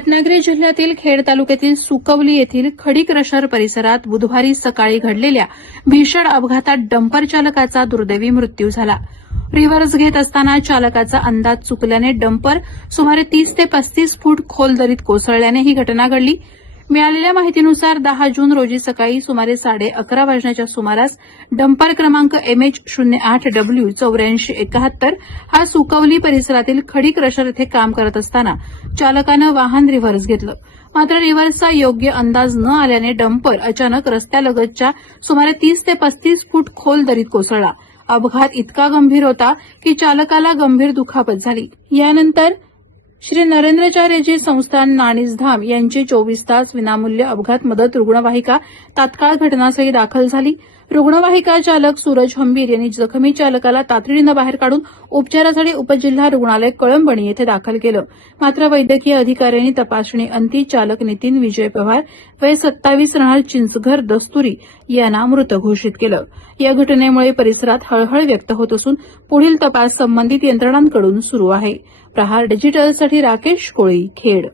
रत्नागिरी जिल्ह्यातील खेड तालुक्यातील सुकवली येथील खडी क्रशर परिसरात बुधवारी सकाळी घडलेल्या भीषण अपघातात डंपर चालकाचा दुर्दैवी मृत्यू झाला। रिव्हर्स घेत असताना चालकाचा अंदाज चुकल्याने डंपर सुमारे 30 ते 35 फूट खोल दरीत कोसळल्याने ही घटना घडली। मिळालेल्या माहितीनुसार 10 जून रोजी सकाळी सुमारे 11:30 वाजण्याच्या सुमारास डंपर क्रमांक MH08W8471 हा सुकवली परिसरातील खडी क्रशर येथे काम करत असताना चालकानं वाहन रिव्हर्स घेतलं। मात्र रिव्हर्सचा योग्य अंदाज न आल्याने डंपर अचानक रस्त्यालगतच्या सुमारे 30 ते 35 फूट खोल दरीत कोसळला। अपघात इतका गंभीर होता की चालकाला गंभीर दुखापत झाली। यानंतर श्री नरेंद्राचार्यजी संस्थान नाणीजधाम यांची 24 तास विनामूल्य अपघात मदत रुग्णवाहिका तात्काळ घटनास्थळी दाखल झाली। रुग्णवाहिका चालक सूरज हंबीर यांनी जखमी चालकाला तातडीनं बाहेर काढून उपचारासाठी उपजिल्हा रुग्णालय कळंबणी येथे दाखल केलं। मात्र वैद्यकीय अधिकाऱ्यांनी तपासणी अंती चालक नितीन विजय पवार वय 27 राहणार चिंचघर दस्तुरी यांना मृत घोषित केलं। या घटनेमुळे परिसरात हळहळ व्यक्त होत असून पुढील तपास संबंधित यंत्रणांकडून सुरू आहे। प्रहार डिजिटलसाठी राकेश कोळी, खेड।